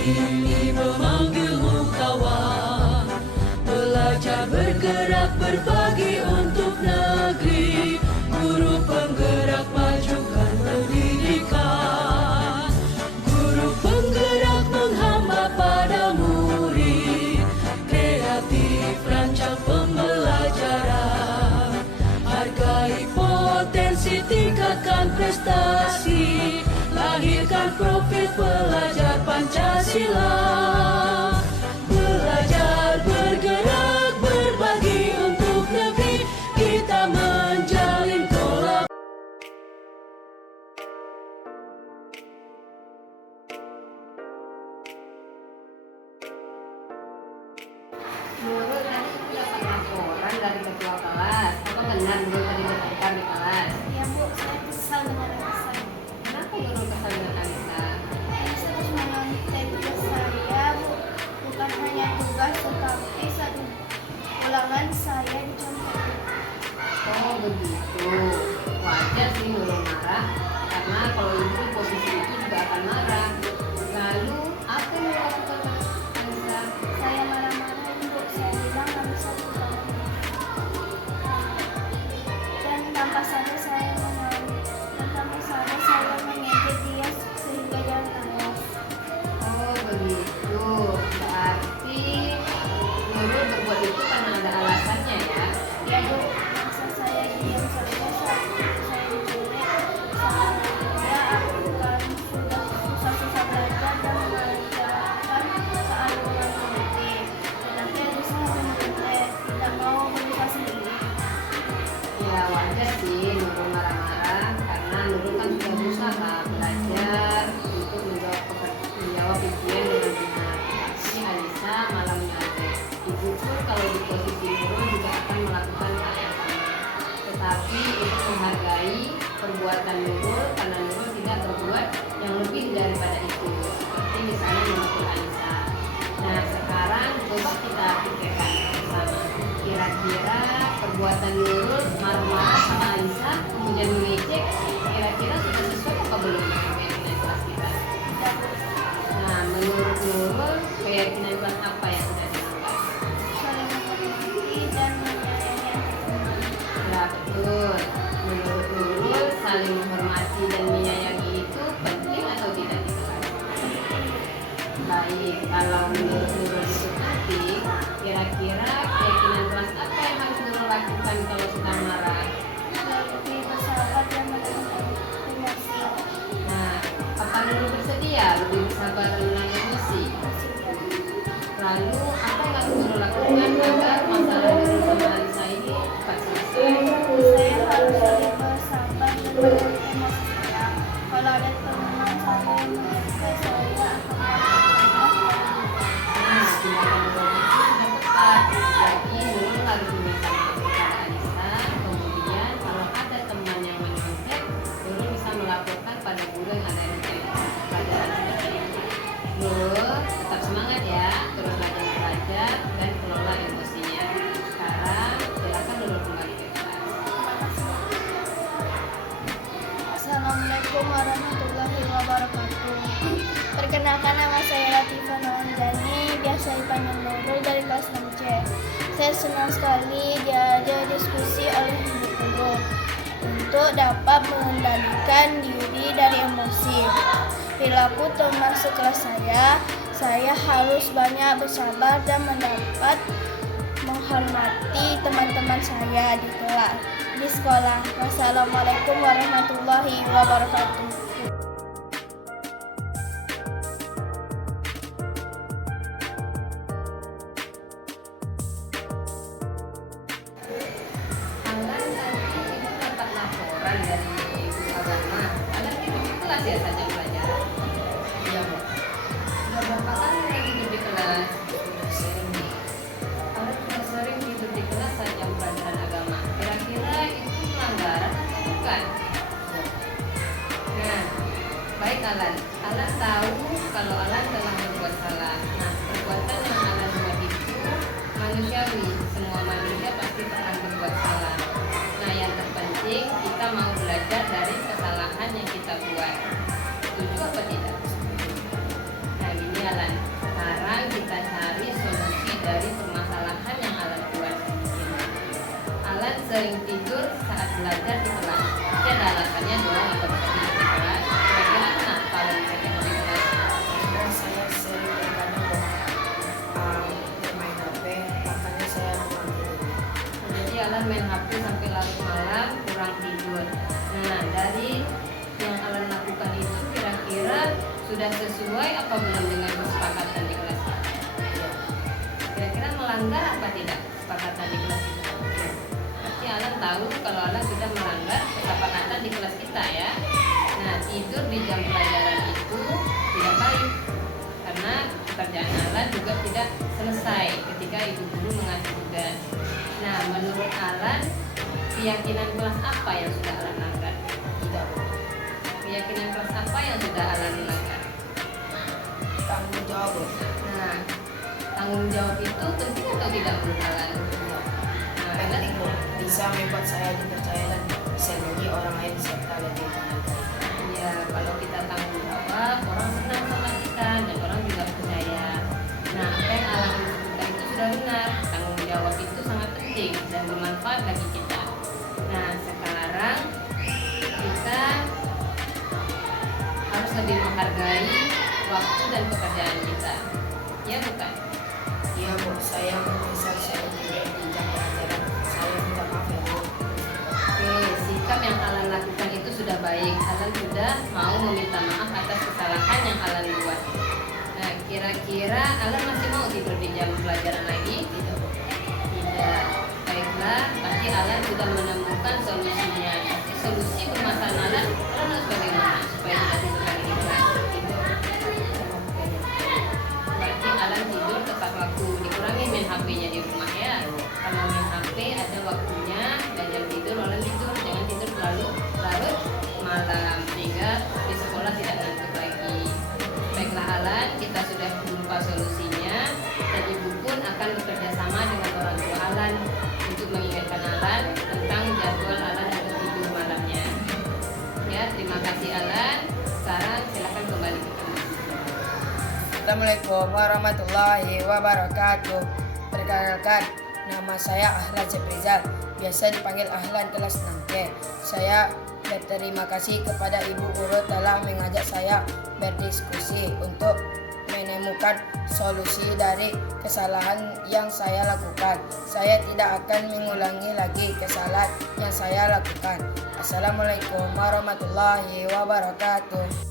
ini memanggilmu kawan, belajar bergerak berbagi untuk negeri, guru penggerak majukan pendidikan, guru penggerak menghamba pada murid, kreatif rancang pembelajaran, hargai potensi tingkatkan prestasi, lahirkan profil pelajar Pancasila. Belajar bergerak berbagi untuk negeri, kita menjalin kolaborasi. Nurul tadi dapat laporan dari ketua kelas. Apa benar Nurul tadi bertengkar di kelas? Ya Bu, saya kesal dengan Anissa. Kenapa Nurul kesal dengan Anissa? Anissa terus menyontek ke saya, Bu. Bukan hanya tugas, tetapi satu ulangan saya dicontek. Oh begitu. Wajar sih Nurul marah, karena kalau ibu posisi itu juga akan marah. Lalu apa yang Nurul lakukan Anissa? Saya marah-marah, Bu. Saya bilang nggak bisa ulangan. Dan tanpa sadar saya mengejek dia sehingga dia menangis. Oh begitu. Berarti Nurul berbuat itu karena ada alasannya ya? Ya Bu, masa saya diam saja saat saya diculik. Saya akan sudah susah-susah belajar dan mengerjakan soal ulang politik. Tetapi Anissa menculik, tidak mau menikah sendiri. Ya wajar sih Nurul marah-marah, karena Nurul kan sudah berusaha belajar untuk menjawab ujian dengan benar. Tapi Anissa malah menyontek. Ibu pun kalau di posisi Nurul juga akan melakukan hal yang sama. Tetapi itu menghargai perbuatan Nurul, karena Nurul tidak berbuat yang lebih daripada itu, seperti misalnya memukul Anissa. Nah sekarang coba kita pikirkan bersama, kira-kira perbuatan Nurul marah-marah sama Anissa kemudian mengejek, kira-kira sudah sesuai apa belum dengan keyakinan kelas kita? Nah menurut Nurul, keyakinan kelas apa yang sudah dilanggar? Saling menghormati dan menyayangi teman. Ya betul. Menurut Nurul, saling menghormati dan menyayangi itu penting atau tidak di kelas? Baik, kalau menurut Nurul itu penting, kira-kira keyakinan kelas apa yang harus Nurul lakukan kalau sedang marah? Lebih bersahabat dan menenangkan emosi. Nah, apa Nurul bersedia lebih bersabar dan menenangkan emosi? Lalu, apa yang harus Nurul lakukan agar masalah Nurul sama Anissa ini cepat selesai? Saya harus lebih bersabar dan menenangkan emosi saya. Kalau ada teman saya yang menyukai saya akan melakukan. Nah, tindakan Nurul itu sudah tepat. Jadi, Nurul harus meminta maaf kepada Anissa. Kemudian, kalau ada teman yang menyontek, Nurul bisa melaporkan pada guru yang ada di pelajaran tersebut. Nurul, tetap semangat ya, terus belajar dan kelola emosinya. Sekarang, silakan Nurul kembali ke kelas. Assalamualaikum warahmatullahi wabarakatuh. Perkenalkan, nama saya Latifah Nawanjani, biasa dipanggil Nurul dari kelas 6C. Saya senang sekali diajak diskusi oleh ibu guru untuk dapat mengendalikan diri dari emosi. Perilaku teman sekelas saya harus banyak bersabar dan mendapat menghormati teman-teman saya di kelas, di sekolah. Wassalamualaikum warahmatullahi wabarakatuh. Alan tadi ibu dapat laporan dari ibu agama. Alan itu di kelas ya saja pelajaran? Iya Bu. Sudah berapa kali Alan tidur di kelas? Sudah sering. Alan sudah sering tidur di kelas saat jam pelajaran agama. Kira-kira itu pelanggaran atau bukan? Nah, baik Alan. Alan tahu kalau Alan telah berbuat salah. Nah, perbuatan yang Alan buat itu manusiawi. Semua manusia pasti pernah berbuat salah. Nah, yang terpenting kita mau belajar Alan. Sekarang kita cari solusi dari permasalahan yang Alan buat. Alan sering tidur saat belajar di kelas. Pasti ada alasannya dong untuk bisa tidur di kelas. Kira-kira kenapa Alan bisa tidur di kelas? Karena saya sering terkadang bermain HP, makanya saya kurang tidur. Jadi Alan main HP sampai larut malam, kurang tidur. Nah, dari yang Alan lakukan itu kira-kira sudah sesuai apa belum dengan kesepakatan di kelas? Kira-kira melanggar apa tidak kesepakatan di kelas kita? Pasti Alan tahu kalau Alan sudah melanggar kesepakatan di kelas kita ya. Nah, tidur di jam pelajaran itu tidak baik karena pekerjaan Alan juga tidak selesai ketika ibu guru mengasih tugas. Nah, menurut Alan, keyakinan kelas apa yang sudah Alan langgar? Tidak, Keyakinan kelas apa yang sudah Alan langgar? tanggung jawab. Nah, tanggung jawab itu penting atau tidak menurut Alan? Nah, Alan Penting bisa membuat saya dipercaya dan bisa bagi orang lain serta lebih menghargai. ya kalau kita tanggung jawab, orang senang sama kita dan orang juga percaya. Nah, apa yang Alan lakukan itu sudah benar. Tanggung jawab itu sangat penting dan bermanfaat bagi kita. Nah, sekarang kita harus lebih menghargai waktu dan pekerjaan kita. Ya bukan? Iya Bu, saya menyesal saya tidak di jam pelajaran. Saya minta maaf ya Bu. Oke, sikap yang Alan lakukan itu sudah baik. Alan sudah mau meminta maaf atas kesalahan yang Alan buat. Nah, kira-kira Alan masih mau tidur di jam pelajaran lagi? Tidak Bu. Tidak. Baiklah, pasti Alan sudah menemukan solusinya. Tapi solusi permasalahan Alan harus bagaimana supaya tidak tidur lagi di kelas? Berarti Alan tidur tepat waktu, dikurangi main HP-nya di rumah ya. Kalau main HP ada waktunya dan jam tidur Alan tidur, jangan tidur terlalu larut malam sehingga di sekolah tidak ngantuk lagi. Baiklah Alan, kita sudah jumpa solusinya dan ibu pun akan bekerja sama dengan orang tua Alan untuk mengingatkan Alan tentang jadwal Alan untuk tidur malamnya. Ya, terima kasih Alan. Sekarang silakan kembali ke kelas. Assalamualaikum warahmatullahi wabarakatuh. Perkenalkan, nama saya Ahlan Seprizal, biasa dipanggil Ahlan kelas 6C. Saya berterima kasih kepada ibu guru telah mengajak saya berdiskusi untuk menemukan solusi dari kesalahan yang saya lakukan. Saya tidak akan mengulangi lagi kesalahan yang saya lakukan. Assalamualaikum warahmatullahi wabarakatuh.